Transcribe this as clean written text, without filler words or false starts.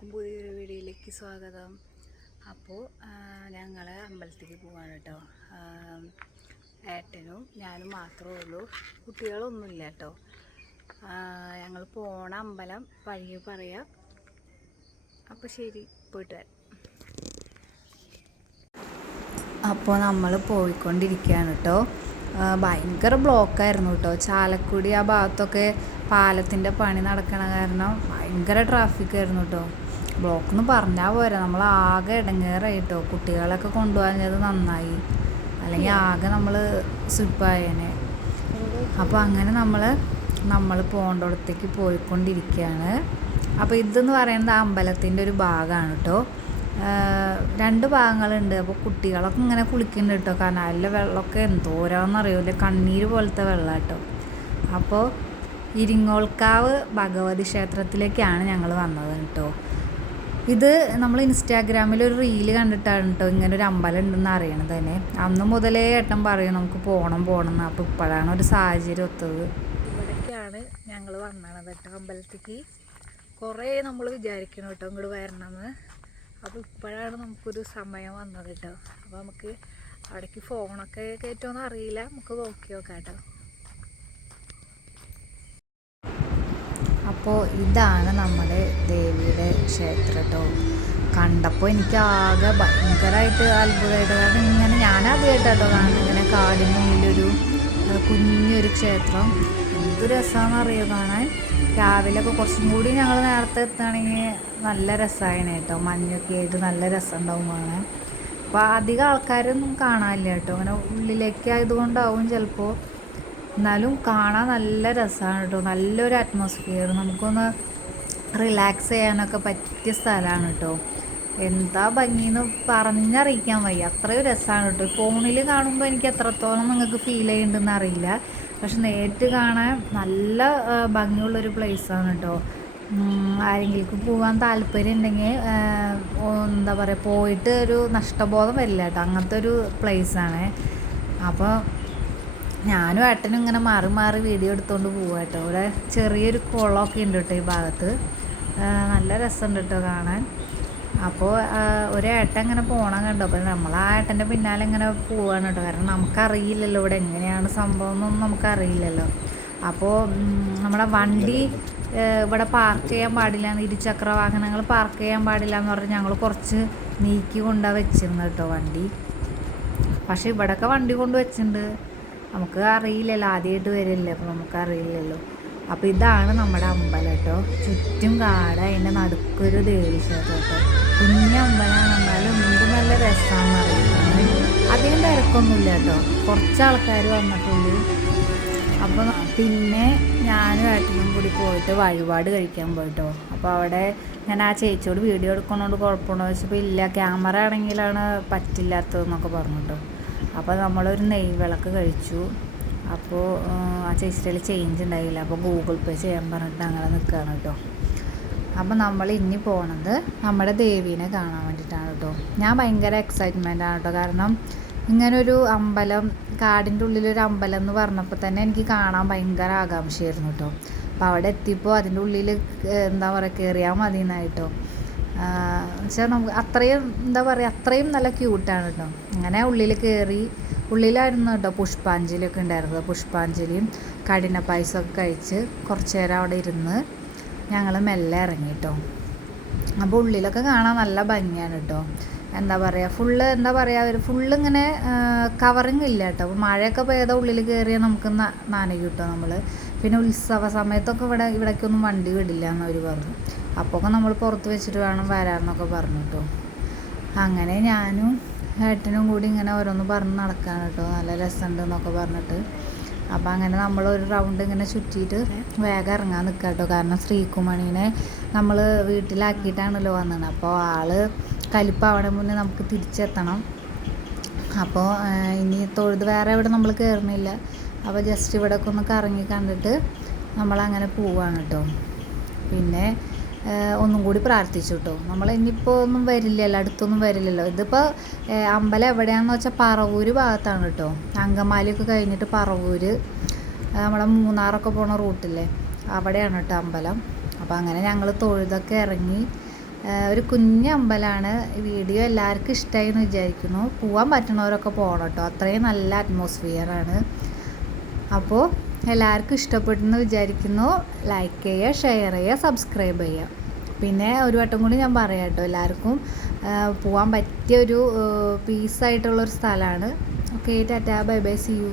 എല്ലാവർക്കും പുതിയൊരു വീഡിയോയിലേക്ക് സ്വാഗതം. അപ്പോൾ ഞങ്ങൾ അമ്പലത്തിലേക്ക് പോവാണ് കേട്ടോ. ഏട്ടനും ഞാനും മാത്രമേ ഉള്ളൂ, കുട്ടികളൊന്നുമില്ല കേട്ടോ. ഞങ്ങൾ പോണ അമ്പലം വഴി പറയാം. അപ്പോൾ ശരി, പോയിട്ട് വരാം. അപ്പോൾ നമ്മൾ പോയിക്കൊണ്ടിരിക്കുകയാണ് കേട്ടോ. ഭയങ്കര ബ്ലോക്കായിരുന്നു കേട്ടോ. ചാലക്കുടി ആ ഭാഗത്തൊക്കെ പാലത്തിൻ്റെ പണി നടക്കണ കാരണം ഭയങ്കര ട്രാഫിക്കായിരുന്നു കേട്ടോ. ബ്ലോക്കെന്ന് പറഞ്ഞാൽ പോരാ, നമ്മൾ ആകെ ഇടങ്ങേറായി കേട്ടോ. കുട്ടികളൊക്കെ കൊണ്ടുപോകാഞ്ഞത് നന്നായി, അല്ലെങ്കിൽ ആകെ നമ്മൾ സ്ലിപ്പായേനെ. അപ്പോൾ അങ്ങനെ നമ്മൾ പോകേണ്ടിടത്തേക്ക് പോയിക്കൊണ്ടിരിക്കുകയാണ്. അപ്പോൾ ഇതെന്ന് പറയുന്നത് അമ്പലത്തിൻ്റെ ഒരു ഭാഗമാണ് കേട്ടോ. രണ്ട് ഭാഗങ്ങളുണ്ട്. അപ്പോൾ കുട്ടികളൊക്കെ ഇങ്ങനെ കുളിക്കുന്നുണ്ട് കേട്ടോ. കനാലിലെ വെള്ളമൊക്കെ എന്തോരാന്നറിയില്ല, കണ്ണീര് പോലത്തെ വെള്ളം കേട്ടോ. അപ്പോൾ ഇരിങ്ങോൾക്കാവ് ഭഗവതി ക്ഷേത്രത്തിലേക്കാണ് ഞങ്ങൾ വന്നത് കേട്ടോ. ഇത് നമ്മൾ ഇൻസ്റ്റാഗ്രാമിൽ ഒരു റീല് കണ്ടിട്ടാണ് കേട്ടോ ഇങ്ങനെ ഒരു അമ്പലം ഉണ്ടെന്ന് അറിയണത് തന്നെ. അന്ന് മുതലേ ഏട്ടൻ പറയും നമുക്ക് പോകണം എന്ന്. അപ്പോൾ ഇപ്പോഴാണ് ഒരു സാഹചര്യം ഒത്തത്. ഇവിടേക്കാണ് ഞങ്ങൾ വന്നത് കേട്ടോ, അമ്പലത്തേക്ക്. കുറേ നമ്മൾ വിചാരിക്കണം കേട്ടോ ഇങ്ങോട്ട് വരണമെന്ന്. അപ്പോൾ ഇപ്പോഴാണ് നമുക്കൊരു സമയം വന്നത് കേട്ടോ. അപ്പോൾ നമുക്ക് അവിടേക്ക് ഫോണൊക്കെ കയറ്റുമെന്ന് അറിയില്ല, നമുക്ക് നോക്കി നോക്കാം കേട്ടോ. അപ്പോൾ ഇതാണ് നമ്മുടെ ദേവിയുടെ ക്ഷേത്രം കേട്ടോ. കണ്ടപ്പോൾ എനിക്ക് ആകെ ഭയങ്കരമായിട്ട് അത്ഭുതമായിട്ട്, കാരണം ഇങ്ങനെ ഞാനാദ്യമായിട്ടോ കാണുന്നത് ഇങ്ങനെ കാടിനുള്ളിലൊരു കുഞ്ഞൊരു ക്ഷേത്രം. എന്ത് രസമാണെന്നറിയോ കാണാൻ. രാവിലെയൊക്കെ കുറച്ചും കൂടി ഞങ്ങൾ നേരത്തെ എത്തുകയാണെങ്കിൽ നല്ല രസമായിരുന്നു കേട്ടോ. മഞ്ഞൊക്കെ ആയിട്ട് നല്ല രസം ഉണ്ടാവും കാണാൻ. അപ്പോൾ അധികം ആൾക്കാരൊന്നും കാണാനില്ല കേട്ടോ, അങ്ങനെ ഉള്ളിലേക്ക് ആയതുകൊണ്ടാവും ചിലപ്പോൾ. എന്നാലും കാണാൻ നല്ല രസമാണ് കേട്ടോ. നല്ലൊരു അറ്റ്മോസ്ഫിയർ, നമുക്കൊന്ന് റിലാക്സ് ചെയ്യാനൊക്കെ പറ്റിയ സ്ഥലമാണ് കേട്ടോ. എന്താ ഭംഗിയെന്ന് പറഞ്ഞറിയിക്കാൻ വയ്യ, അത്രയും രസമാണ് കേട്ടോ. ഫോണിൽ കാണുമ്പോൾ എനിക്ക് എത്രത്തോളം നിങ്ങൾക്ക് ഫീൽ ചെയ്യുന്നുണ്ടെന്ന് അറിയില്ല, പക്ഷെ നേരിട്ട് കാണാൻ നല്ല ഭംഗിയുള്ളൊരു പ്ലേസാണ് കേട്ടോ. ആരെങ്കിലും പോകാൻ താല്പര്യം ഉണ്ടെങ്കിൽ എന്താ പറയുക, പോയിട്ട് ഒരു നഷ്ടബോധം വരില്ല കേട്ടോ. അങ്ങനത്തെ ഒരു പ്ലേസാണ്. അപ്പോൾ ഞാനും ഏട്ടനും ഇങ്ങനെ മാറി വീഡിയോ എടുത്തുകൊണ്ട് പോവാം കേട്ടോ. ഇവിടെ ചെറിയൊരു കുളമൊക്കെ ഉണ്ട് കേട്ടോ ഈ ഭാഗത്ത്. നല്ല രസമുണ്ട് കേട്ടോ കാണാൻ. അപ്പോൾ ഒരേട്ടൻ ഇങ്ങനെ പോകണം കണ്ടോ. അപ്പോൾ നമ്മൾ ആ ഏട്ടൻ്റെ പിന്നാലെ ഇങ്ങനെ പോവാണ് കേട്ടോ, കാരണം നമുക്കറിയില്ലല്ലോ ഇവിടെ എങ്ങനെയാണ് സംഭവം എന്നൊന്നും നമുക്കറിയില്ലല്ലോ. അപ്പോൾ നമ്മുടെ വണ്ടി ഇവിടെ പാർക്ക് ചെയ്യാൻ പാടില്ല, ഇരുചക്ര വാഹനങ്ങൾ പാർക്ക് ചെയ്യാൻ പാടില്ല എന്ന് പറഞ്ഞ് ഞങ്ങൾ കുറച്ച് നീക്കി കൊണ്ടാണ് വെച്ചിരുന്നത് കേട്ടോ വണ്ടി. പക്ഷേ ഇവിടെയൊക്കെ വണ്ടി കൊണ്ട് വെച്ചിട്ടുണ്ട്, നമുക്ക് അറിയില്ലല്ലോ, ആദ്യമായിട്ട് വരില്ലേ, അപ്പോൾ നമുക്കറിയില്ലല്ലോ. അപ്പോൾ ഇതാണ് നമ്മുടെ അമ്പലം കേട്ടോ. ചുറ്റും കാട്, അതിൻ്റെ നടുക്കൊരു ദേവീക്ഷേത്രം കേട്ടോ. കുഞ്ഞമ്പലമാണ്, എന്നാലും എന്ത് നല്ല രസമാണെന്ന് അറിയുന്നത്. അധികം തിരക്കൊന്നുമില്ല കേട്ടോ, കുറച്ച് ആൾക്കാർ വന്നിട്ടുള്ളൂ. അപ്പോൾ പിന്നെ ഞാനും ഏട്ടനും കൂടി പോയിട്ട് വഴിപാട് കഴിക്കാൻ പോയിട്ടോ. അപ്പോൾ അവിടെ ഞാൻ ആ ചേച്ചിയോട് വീഡിയോ എടുക്കണോണ്ട് കുഴപ്പമുണ്ടോ ചോദിച്ചപ്പോൾ ഇല്ല, ക്യാമറ ആണെങ്കിലാണ് പറ്റില്ലാത്തതെന്നൊക്കെ പറഞ്ഞു കേട്ടോ. അപ്പോൾ നമ്മളൊരു നെയ്വിളക്ക് കഴിച്ചു. അപ്പോൾ ആ ചേച്ചിയിൽ ചേഞ്ച് ഉണ്ടായില്ല, അപ്പോൾ ഗൂഗിൾ പേ ചെയ്യാൻ പറഞ്ഞിട്ട് അങ്ങനെ നിൽക്കുകയാണ് കേട്ടോ. അപ്പോൾ നമ്മൾ ഇനി പോണത് നമ്മുടെ ദേവീനെ കാണാൻ വേണ്ടിയിട്ടാണ് കേട്ടോ. ഞാൻ ഭയങ്കര എക്സൈറ്റ്മെൻ്റ് ആണ് കേട്ടോ, കാരണം ഇങ്ങനൊരു അമ്പലം, കാടിൻ്റെ ഉള്ളിലൊരു അമ്പലം എന്ന് പറഞ്ഞപ്പോൾ തന്നെ എനിക്ക് കാണാൻ ഭയങ്കര ആകാംക്ഷയായിരുന്നു കേട്ടോ. അപ്പോൾ അവിടെ എത്തിയപ്പോൾ അതിൻ്റെ ഉള്ളിൽ എന്താ പറയുക, കയറിയാൽ മതി എന്നായിട്ടോ. പക്ഷേ നമുക്ക് അത്രയും എന്താ പറയുക, അത്രയും നല്ല ക്യൂട്ടാണ് കേട്ടോ. അങ്ങനെ ഉള്ളിൽ കയറി, ഉള്ളിലായിരുന്നു കേട്ടോ പുഷ്പാഞ്ജലിയൊക്കെ ഉണ്ടായിരുന്നത്. പുഷ്പാഞ്ജലിയും കഠിന പായസമൊക്കെ കഴിച്ച് കുറച്ച് നേരം അവിടെ ഇരുന്ന് ഞങ്ങൾ മെല്ലെ ഇറങ്ങി കേട്ടോ. അപ്പോൾ ഉള്ളിലൊക്കെ കാണാൻ നല്ല ഭംഗിയാണ് കേട്ടോ. എന്താ പറയുക, ഫുള്ള് ഇങ്ങനെ കവറിങ് ഇല്ല കേട്ടോ. അപ്പോൾ മഴയൊക്കെ പെയ്ത ഉള്ളിൽ കയറിയാൽ നമുക്ക് നനയും കേട്ടോ നമ്മൾ. പിന്നെ ഉത്സവ സമയത്തൊക്കെ ഇവിടേക്കൊന്നും വണ്ടി വിടില്ല എന്നവർ പറഞ്ഞു. അപ്പോൾ നമ്മൾ പുറത്ത് വെച്ചിട്ട് വേണം വരാമെന്നൊക്കെ പറഞ്ഞു കേട്ടോ. അങ്ങനെ ഞാനും ഏട്ടനും കൂടി ഇങ്ങനെ ഓരോന്ന് പറഞ്ഞ് നടക്കാണ് കേട്ടോ. നല്ല രസമുണ്ട് എന്നൊക്കെ പറഞ്ഞിട്ട്. അപ്പോൾ അങ്ങനെ നമ്മളൊരു റൗണ്ട് ഇങ്ങനെ ചുറ്റിയിട്ട് വേഗം ഇറങ്ങാൻ നിൽക്കുക കേട്ടോ. കാരണം ശ്രീകുമണീനെ നമ്മൾ വീട്ടിലാക്കിയിട്ടാണല്ലോ വന്നത്. അപ്പോൾ ആൾ കലിപ്പാവണ മുന്നേ നമുക്ക് തിരിച്ചെത്തണം. അപ്പോൾ ഇനി തൊഴുത് വേറെ എവിടെ നമ്മൾ കയറുന്നില്ല. അപ്പോൾ ജസ്റ്റ് ഇവിടെയൊക്കെ ഒന്ന് കറങ്ങി കണ്ടിട്ട് നമ്മളങ്ങനെ പോവാണ് കേട്ടോ. പിന്നെ ഒന്നും കൂടി പ്രാർത്ഥിച്ചു കേട്ടോ. നമ്മൾ ഇനിയിപ്പോൾ ഒന്നും വരില്ലല്ലോ, അടുത്തൊന്നും വരില്ലല്ലോ. ഇതിപ്പോൾ അമ്പലം എവിടെയാണെന്ന് വെച്ചാൽ പറവൂര് ഭാഗത്താണ് കേട്ടോ. അങ്കമാലിയൊക്കെ കഴിഞ്ഞിട്ട് പറവൂര്, നമ്മളെ മൂന്നാറൊക്കെ പോണ റൂട്ടില്ലേ, അവിടെയാണ് കേട്ടോ അമ്പലം. അപ്പോൾ അങ്ങനെ ഞങ്ങൾ തൊഴുതൊക്കെ ഇറങ്ങി ഒരു കുഞ്ഞ് അമ്പലമാണ്. വീഡിയോ എല്ലാവർക്കും ഇഷ്ടമായി എന്ന് വിചാരിക്കുന്നു. പോകാൻ പറ്റുന്നവരൊക്കെ പോകണം കേട്ടോ, അത്രയും നല്ല അറ്റ്മോസ്ഫിയറാണ്. അപ്പോൾ എല്ലാവർക്കും ഇഷ്ടപ്പെട്ടെന്ന് വിചാരിക്കുന്നു. ലൈക്ക് ചെയ്യുക, ഷെയർ ചെയ്യുക, സബ്സ്ക്രൈബ് ചെയ്യുക. പിന്നെ ഒരു വട്ടം കൂടി ഞാൻ പറയാം കേട്ടോ, എല്ലാവർക്കും പോകാൻ പറ്റിയൊരു പീസായിട്ടുള്ളൊരു സ്ഥലമാണ്. Okay, tata, bye bye, see U.